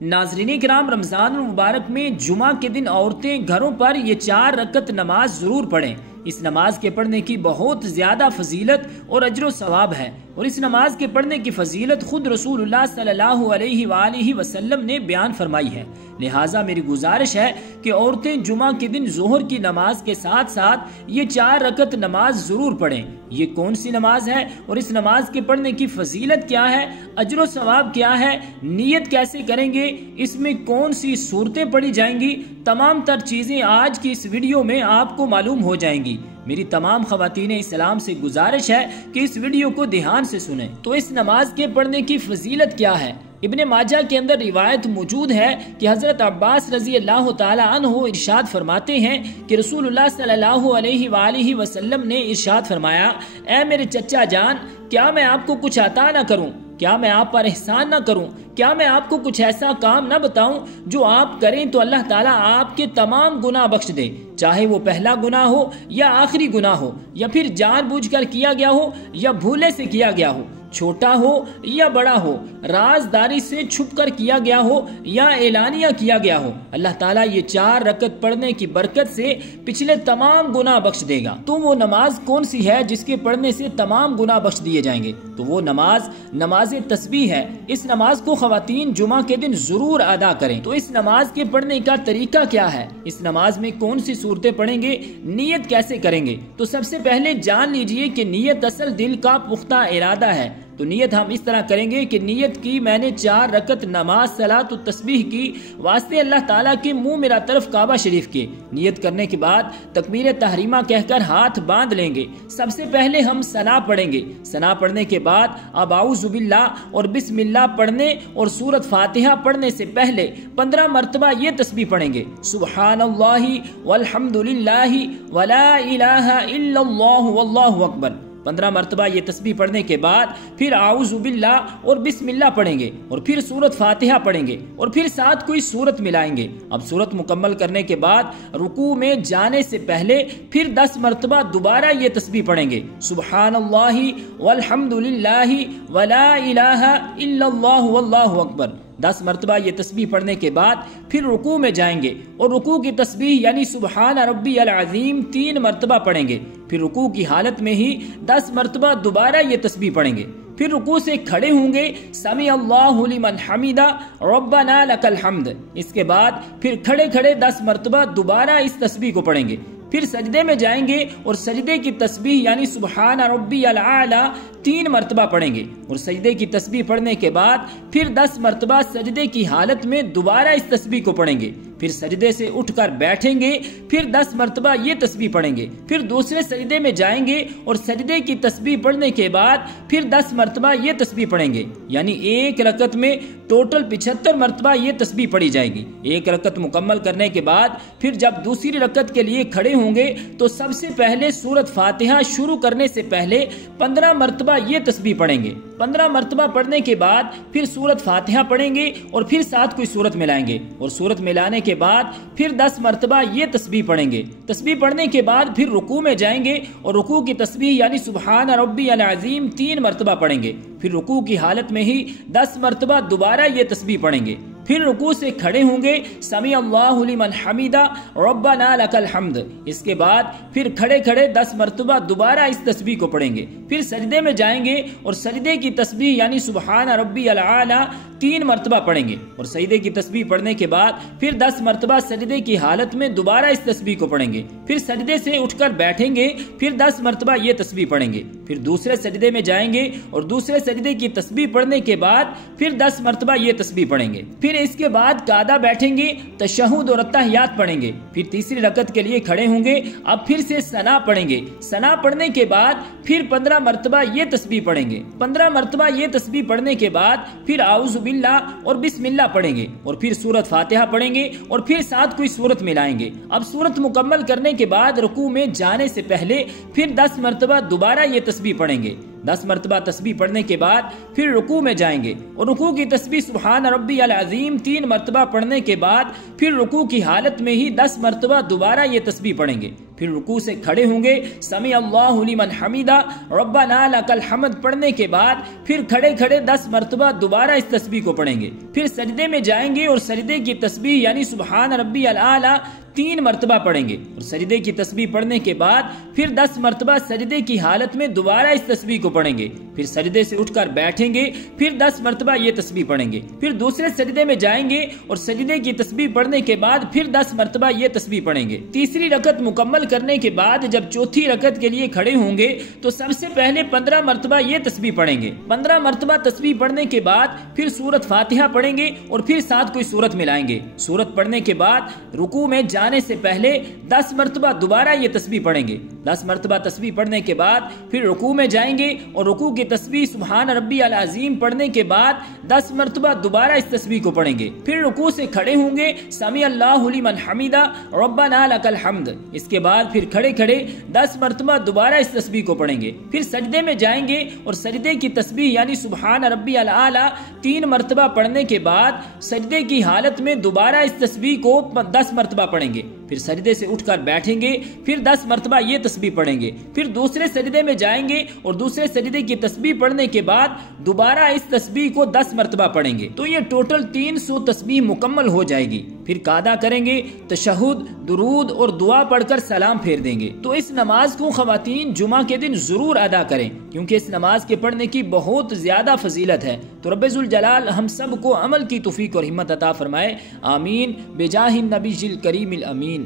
ناظرین کرام، رمضان المبارک میں جمعہ کے دن عورتیں گھروں پر یہ 4 رکعت نماز ضرور پڑھیں۔ اس نماز کے پڑھنے کی بہت زیادہ فضیلت اور اجر و ثواب ہے، اور اس نماز کے پڑھنے کی فضیلت خود رسول اللہ صلی اللہ علیہ وآلہ وسلم نے بیان فرمائی ہے۔ لہٰذا میری گزارش ہے کہ عورتیں جمعہ کے دن ظہر کی نماز کے ساتھ ساتھ یہ 4 رکعت نماز ضرور پڑھیں۔ یہ کون سی نماز ہے اور اس نماز کے پڑھنے کی فضیلت کیا ہے، اجر و ثواب کیا ہے، نیت کیسے کریں گے، اس میں کون سی صورتیں پڑھی جائیں گی، تمام تر چیزیں آج کی اس ویڈیو میں آپ کو معلوم ہو جائیں گی۔ میری تمام خواتین اسلام سے گزارش ہے کہ اس ویڈیو کو دھیان سے سنیں۔ تو اس نماز کے پڑھنے کی فضیلت کیا ہے؟ ابن ماجہ کے اندر روایت موجود ہے کہ حضرت عباس رضی اللہ تعالی عنہ ارشاد فرماتے ہیں کہ رسول اللہ صلی اللہ علیہ وآلہ وسلم نے ارشاد فرمایا، اے میرے چچا جان، کیا میں آپ کو کچھ عطا نہ کروں؟ کیا میں آپ پر احسان نہ کروں؟ کیا میں آپ کو کچھ ایسا کام نہ بتاؤں جو آپ کریں تو اللہ تعالیٰ آپ کے تمام گناہ بخش دے، چاہے وہ پہلا گناہ ہو یا آخری گناہ ہو، یا پھر جان بوجھ کر کیا گیا ہو یا بھولے سے کیا گیا ہو، چھوٹا ہو یا بڑا ہو، رازداری سے چھپ کر کیا گیا ہو یا اعلانیہ کیا گیا ہو، اللہ تعالیٰ یہ 4 رکعت پڑھنے کی برکت سے پچھلے تمام گناہ بخش دے گا۔ تو وہ نماز کون سی ہے جس کے پڑھنے سے تمام گناہ بخش دیے جائیں گے؟ تو وہ نماز تسبیح ہے۔ اس نماز کو خواتین جمعہ کے دن ضرور ادا کریں۔ تو اس نماز کے پڑھنے کا طریقہ کیا ہے؟ اس نماز میں کون سی صورتیں پڑھیں گے، نیت کیسے کریں گے؟ تو سب سے پہلے جان لیجئے کہ نیت اصل دل کا پختہ ارادہ ہے۔ تو نیت ہم اس طرح کریں گے کہ نیت کی میں نے 4 رکعت نماز صلاۃ التسبیح کی واسطے اللہ تعالیٰ کے منہ میرا طرف کعبہ شریف کے۔ نیت کرنے کے بعد تکبیر تحریمہ کہہ کر ہاتھ باندھ لیں گے۔ سب سے پہلے ہم ثنا پڑھیں گے۔ ثنا پڑھنے کے بعد اب اعوذ باللہ اور بسم اللہ پڑھنے اور سورۃ فاتحہ پڑھنے سے پہلے 15 مرتبہ یہ تسبیح پڑھیں گے، سبحان اللہ والحمد للہ ولا الہ الا اللہ واللہ اکبر۔ 15 مرتبہ یہ تسبیح پڑھنے کے بعد پھر اعوذ باللہ اور بسم اللہ پڑھیں گے، اور پھر سورۃ فاتحہ پڑھیں گے، اور پھر ساتھ کوئی سورت ملائیں گے۔ اب سورت مکمل کرنے کے بعد رکوع میں جانے سے پہلے پھر 10 مرتبہ دوبارہ یہ تسبیح پڑھیں گے، سبحان اللہ والحمد للہ ولا الہ الا اللہ واللہ اکبر۔ 10 مرتبہ یہ تسبیح پڑھنے کے بعد پھر رکوع میں جائیں گے، اور رکوع کی تسبیح یعنی سبحان ربی العظیم 3 مرتبہ پڑھیں گے۔ پھر رکوع کی حالت میں ہی 10 مرتبہ دوبارہ یہ تسبیح پڑھیں گے۔ پھر رکوع سے کھڑے ہوں گے، سمیع اللہ لمن حمدہ ربنا لک الحمد۔ اس کے بعد پھر کھڑے کھڑے 10 مرتبہ دوبارہ اس تسبیح کو پڑھیں گے۔ پھر سجدے میں جائیں گے اور سجدے کی تسبیح یعنی سبحان ربی الاعلی 3 مرتبہ پڑھیں گے، اور سجدے کی تسبیح پڑھنے کے بعد پھر 10 مرتبہ سجدے کی حالت میں دوبارہ اس تسبیح کو پڑھیں گے۔ پھر سجدے سے اٹھ کر بیٹھیں گے، پھر 10 مرتبہ یہ تسبیح پڑھیں گے۔ پھر دوسرے سجدے میں جائیں گے اور سجدے کی تسبیح پڑھنے کے بعد پھر 10 مرتبہ یہ تسبیح پڑھیں گے، یعنی ایک رکعت میں ٹوٹل 75 مرتبہ یہ تسبیح پڑھی جائے گی۔ ایک رکعت مکمل کرنے کے بعد پھر جب دوسری رکعت کے لیے کھڑے ہوں گے تو سب سے پہلے سورۃ فاتحہ شروع کرنے سے پہلے 15 مرتبہ یہ تسبیح پڑھیں گے۔ 15 مرتبہ پڑھنے کے بعد پھر سورۃ فاتحہ پڑھیں گے، اور پھر ساتھ کوئی سورت ملائیں گے، اور سورت ملانے کے بعد پھر 10 مرتبہ یہ تسبیح پڑھیں گے۔ تسبیح پڑھنے کے بعد پھر رکوع میں جائیں گے، اور رکوع کی تسبیح یعنی سبحان ربی العظیم 3 مرتبہ پڑھیں گے۔ پھر رکوع کی حالت میں ہی 10 مرتبہ دوبارہ یہ تسبیح پڑھیں گے۔ پھر رکوع سے کھڑے ہوں گے، سمیع اللہ لمن حمدہ ربنا لک الحمد۔ اس کے بعد پھر کھڑے کھڑے 10 مرتبہ دوبارہ اس تسبیح کو پڑھیں گے۔ پھر سجدے میں جائیں گے اور سجدے کی تسبیح یعنی سبحان ربی الاعلی 3 مرتبہ پڑھیں گے، اور سجدے کی تسبیح پڑھنے کے بعد پھر 10 مرتبہ سجدے کی حالت میں دوبارہ اس تسبیح کو پڑھیں گے۔ پھر سجدے سے اٹھ کر بیٹھیں گے، پھر 10 مرتبہ یہ تسبیح پڑھیں گے۔ پھر دوسرے سجدے میں جائیں گے اور دوسرے سجدے کی تسبیح پڑھنے کے بعد پھر 10 مرتبہ یہ تسبیح پڑھیں گے۔ پھر اس کے بعد قعدہ بیٹھیں گے، تشہد اور اتحیات پڑھیں گے۔ پھر تیسری رکعت کے لیے کھڑے ہوں گے، اب پھر سے ثنا پڑھیں گے۔ ثنا پڑھنے کے بعد پھر 15 مرتبہ یہ تسبیح پڑھیں گے۔ 15 مرتبہ یہ تسبیح پڑھنے کے بعد پھر اعوذ باللہ اور بسم اللہ پڑھیں گے، اور پھر سورۃ فاتحہ پڑھیں گے، اور پھر ساتھ کوئی سورت ملائیں گے۔ اب سورت مکمل کرنے کے بعد رکوع میں جانے سے پہلے پھر 10 مرتبہ دوبارہ یہ تسبیح پڑھیں گے۔ 10 مرتبہ تسبیح پڑھنے کے بعد پھر رکوع میں جائیں گے، اور رکوع کی تسبیح سبحان ربی العظیم 3 مرتبہ پڑھنے کے بعد پھر رکوع کی حالت میں ہی 10 مرتبہ دوبارہ یہ تسبیح پڑھیں گے۔ پھر رکوع سے کھڑے ہوں گے، سمیع اللہ لمن حمیدہ ربنا لک الحمد پڑھنے کے بعد پھر کھڑے کھڑے 10 مرتبہ دوبارہ اس تسبیح کو پڑھیں گے، پھر سجدے میں جائیں گے اور سجدے کی تسبیح یعنی سبحان ربی الاعلی 3 مرتبہ پڑھیں گے، اور سجدے کی تسبیح پڑھنے کے بعد پھر 10 مرتبہ سجدے کی حالت میں دوبارہ اس تسبیح کو پڑھیں گے، پھر سجدے سے اٹھ کر بیٹھیں گے، پھر 10 مرتبہ یہ تسبیح پڑھیں گے، پھر دوسرے سجدے میں جائیں گے اور سجدے کی تسبیح پڑھنے کے بعد پھر 10 مرتبہ یہ تسبیح پڑھیں گے۔ تیسری رکعت مکمل کرنے کے بعد جب چوتھی رکعت کے لیے کھڑے ہوں گے تو سب سے پہلے 15 مرتبہ یہ تسبیح پڑھیں گے۔ 15 مرتبہ تسبیح پڑھنے کے بعد پھر سورت فاتحہ پڑھیں گے اور پھر ساتھ کوئی سورت ملائیں گے۔ سورت پڑھنے کے بعد رکوع میں جانے سے پہلے 10 مرتبہ دوبارہ یہ تسبیح پڑھیں گے۔ 10 مرتبہ تسبیح پڑھنے کے بعد پھر رکوع میں جائیں گے اور رکوع کی تسبیح سبحان ربی العظیم پڑھنے کے بعد 10 مرتبہ دوبارہ اس تسبیح کو پڑھیں گے، پھر رکوع سے کھڑے ہوں گے، سمیع اللہ لمن حمیدہ ربنا لک الحمد، اس کے بعد پھر کھڑے کھڑے 10 مرتبہ دوبارہ اس تسبیح کو پڑھیں گے، پھر سجدے میں جائیں گے اور سجدے کی تسبیح یعنی سبحان ربی الاعلی 3 مرتبہ پڑھنے کے بعد سجدے کی حالت میں دوبارہ اس تسبیح کو 10 مرتبہ پڑھیں گے، پھر سجدے سے اٹھ کر بیٹھیں گے، پھر 10 مرتبہ یہ تسبیح پڑھیں گے، پھر دوسرے سجدے میں جائیں گے اور دوسرے سجدے کی تسبیح پڑھنے کے بعد دوبارہ اس تسبیح کو 10 مرتبہ پڑھیں گے، تو یہ ٹوٹل 300 تسبیح مکمل ہو جائے گی۔ پھر قاعدہ کریں گے، تشہد، درود اور دعا پڑھ کر سلام پھیر دیں گے۔ تو اس نماز کو خواتین جمعہ کے دن ضرور ادا کریں کیونکہ اس نماز کے پڑھنے کی بہت زیادہ فضیلت ہے۔ تو رب ذوالجلال ہم سب کو عمل کی توفیق اور ہمت عطا فرمائے، آمین، بجاہ النبی الکریم الامین۔